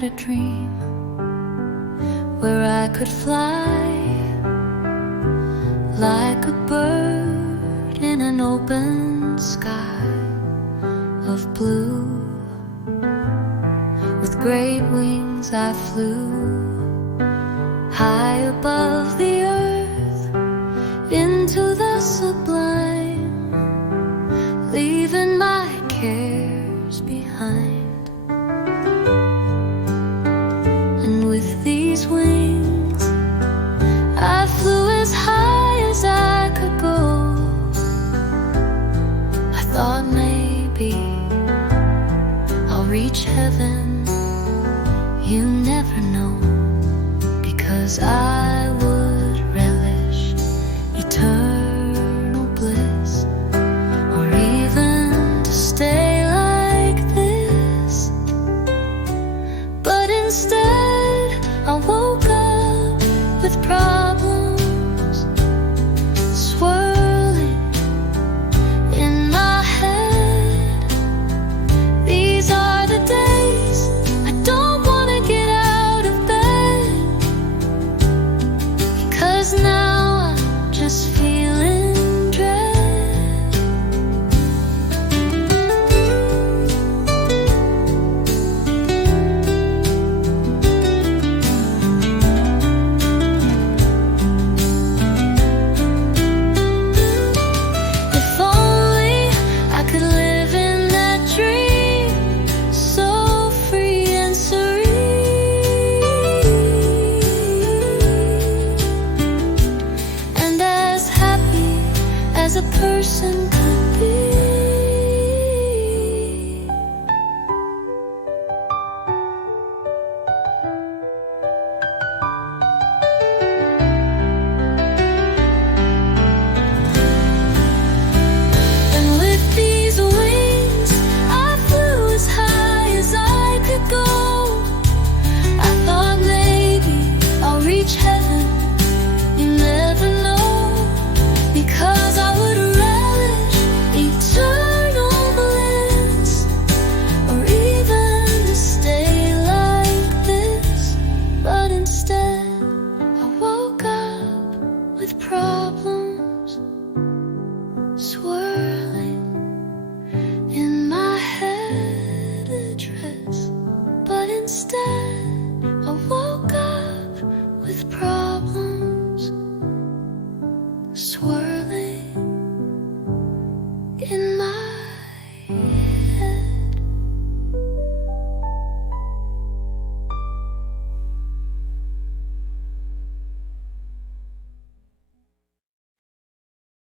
had a dream where I could fly like a bird in an open sky of blue. With great wings I flew high above the earth into the sublime, leaving my cares behind. And with these wings I flew as high as I could go. I thought maybe I'll reach heaven. You never know, because I would relish eternal bliss, or even to stay like this. But instead I woke up with problems swirling in my head. These are the days I don't wanna get out of bed, because now I'm just feeling dread. If only I could live in that dream, so free and serene, and as happy as a person could be. And with these wings I flew as high as I could go. I thought maybe I'll reach heaven. You never know, because I would relish eternal bliss, or even to stay like this. But instead I woke up with problems swirling in my head address. But instead I woke up with problems swirling